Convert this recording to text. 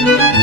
Música